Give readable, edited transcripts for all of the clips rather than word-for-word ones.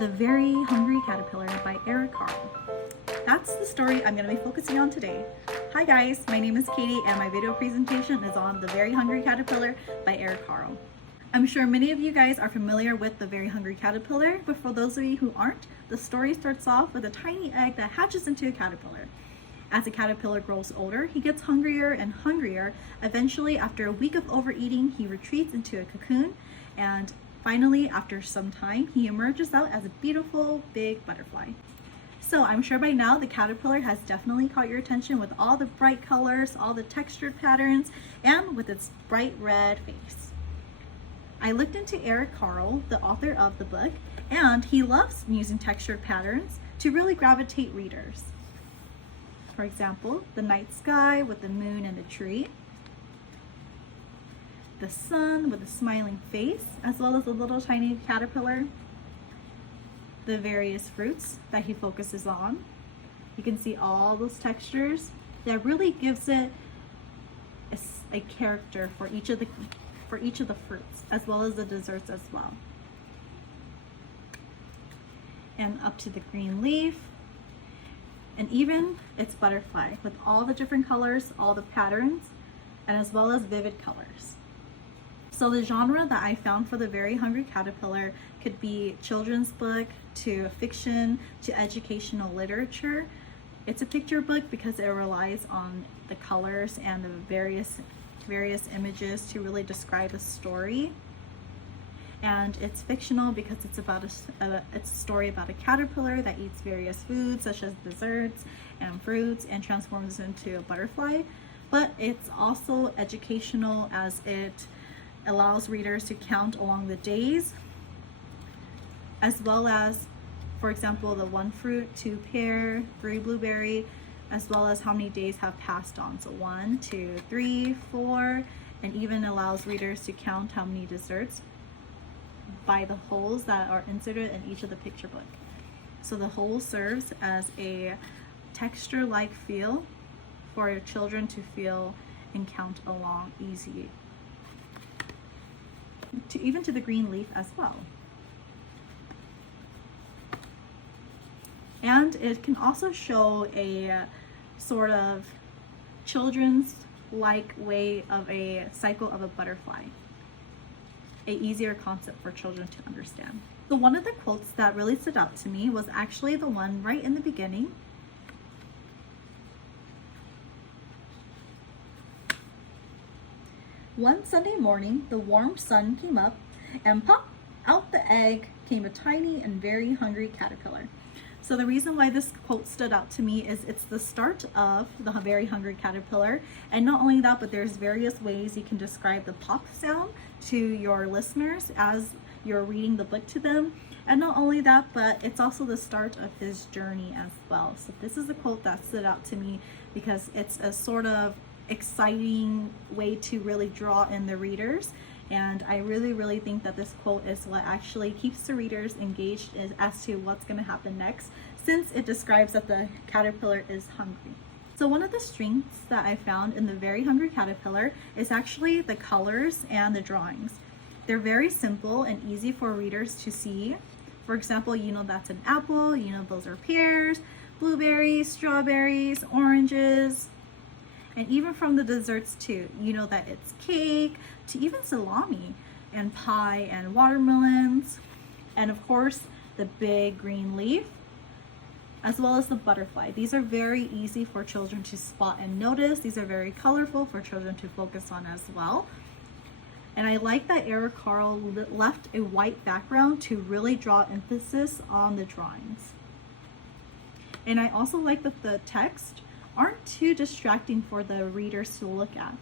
The Very Hungry Caterpillar by Eric Carle. That's the story I'm going to be focusing on today. Hi guys, my name is Katie and my video presentation is on The Very Hungry Caterpillar by Eric Carle. I'm sure many of you guys are familiar with The Very Hungry Caterpillar, but for those of you who aren't, the story starts off with a tiny egg that hatches into a caterpillar. As the caterpillar grows older, he gets hungrier and hungrier. Eventually, after a week of overeating, he retreats into a cocoon, and finally, after some time, he emerges out as a beautiful big butterfly. So I'm sure by now the caterpillar has definitely caught your attention with all the bright colors, all the textured patterns, and with its bright red face. I looked into Eric Carle, the author of the book, and he loves using textured patterns to really gravitate readers. For example, the night sky with the moon and the tree, the sun with a smiling face, as well as a little tiny caterpillar, the various fruits that he focuses on. You can see all those textures that really gives it a character for each of the fruits, as well as the desserts as well. And up to the green leaf, and even its butterfly with all the different colors, all the patterns, and as well as vivid colors. So the genre that I found for The Very Hungry Caterpillar could be children's book to fiction to educational literature. It's a picture book because it relies on the colors and the various images to really describe a story. And it's fictional because it's about it's a story about a caterpillar that eats various foods such as desserts and fruits and transforms into a butterfly. But it's also educational as it allows readers to count along the days, as well as, for example, the 1 fruit, 2 pear, 3 blueberry, as well as how many days have passed on. So 1, 2, 3, 4, and even allows readers to count how many desserts by the holes that are inserted in each of the picture book. So the hole serves as a texture-like feel for your children to feel and count along easy. Even to the green leaf as well. And it can also show a sort of children's like way of a cycle of a butterfly. A easier concept for children to understand. So one of the quotes that really stood out to me was actually the one right in the beginning. One Sunday morning, the warm sun came up, and pop, out the egg came a tiny and very hungry caterpillar. So the reason why this quote stood out to me is it's the start of The Very Hungry Caterpillar. And not only that, but there's various ways you can describe the pop sound to your listeners as you're reading the book to them. And not only that, but it's also the start of his journey as well. So this is a quote that stood out to me because it's a sort of exciting way to really draw in the readers. And I really think that this quote is what actually keeps the readers engaged as to what's going to happen next, since it describes that the caterpillar is hungry. So one of the strengths that I found in The Very Hungry Caterpillar is actually the colors and the drawings. They're very simple and easy for readers to see. For example, you know that's an apple, you know those are pears, blueberries, strawberries, oranges, and even from the desserts too, you know that it's cake, to even salami and pie and watermelons, and of course the big green leaf, as well as the butterfly. These are very easy for children to spot and notice. These are very colorful for children to focus on as well. And I like that Eric Carle left a white background to really draw emphasis on the drawings. And I also like that the text aren't too distracting for the readers to look at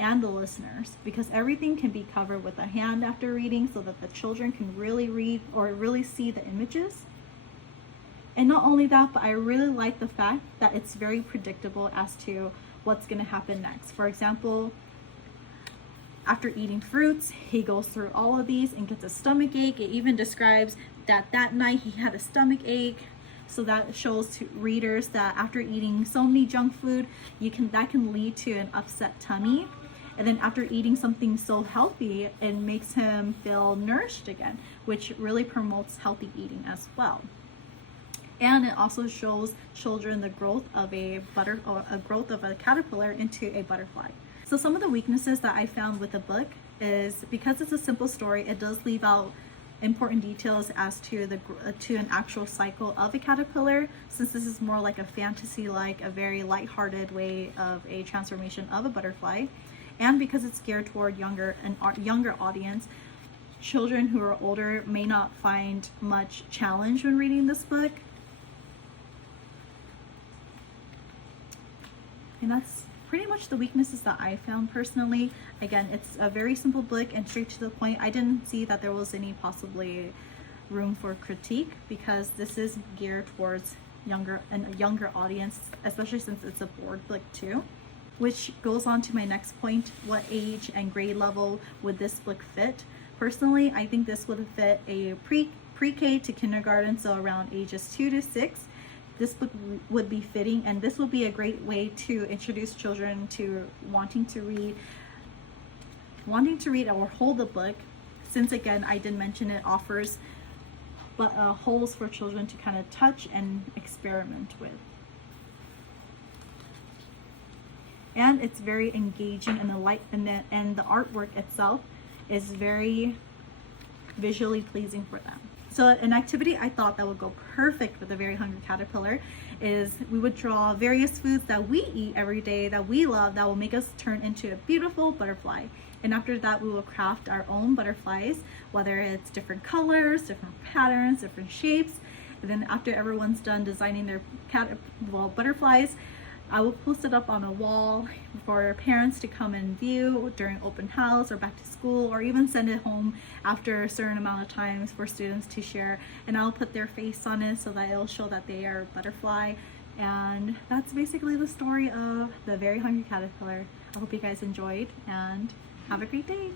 and the listeners, because everything can be covered with a hand after reading so that the children can really read or really see the images. And not only that, but I really like the fact that it's very predictable as to what's going to happen next. For example, after eating fruits, he goes through all of these and gets a stomach ache. It even describes that night he had a stomach ache. So that shows to readers that after eating so many junk food, that can lead to an upset tummy. And then after eating something so healthy, it makes him feel nourished again, which really promotes healthy eating as well. And it also shows children the growth of a caterpillar into a butterfly. So some of the weaknesses that I found with the book is because it's a simple story, it does leave out important details as to an actual cycle of a caterpillar, since this is more like a fantasy, like a very lighthearted way of a transformation of a butterfly. And because it's geared toward younger audience, children who are older may not find much challenge when reading this book. And that's pretty much the weaknesses that I found personally. Again, it's a very simple book and straight to the point. I didn't see that there was any possibly room for critique, because this is geared towards a younger audience, especially since it's a board book too. Which goes on to my next point: what age and grade level would this book fit? Personally, I think this would fit a pre-K to kindergarten, so around ages 2 to 6. This book would be fitting, and this would be a great way to introduce children to wanting to read or hold the book, since again, I did mention it offers holes for children to kind of touch and experiment with. And it's very engaging, and the artwork itself is very visually pleasing for them. So an activity I thought that would go perfect with a Very Hungry Caterpillar is we would draw various foods that we eat every day that we love, that will make us turn into a beautiful butterfly. And after that, we will craft our own butterflies, whether it's different colors, different patterns, different shapes. And then after everyone's done designing their butterflies, I will post it up on a wall for parents to come and view during open house or back to school, or even send it home after a certain amount of times for students to share. And I'll put their face on it so that it'll show that they are a butterfly. And that's basically the story of the Very Hungry Caterpillar. I hope you guys enjoyed, and have a great day.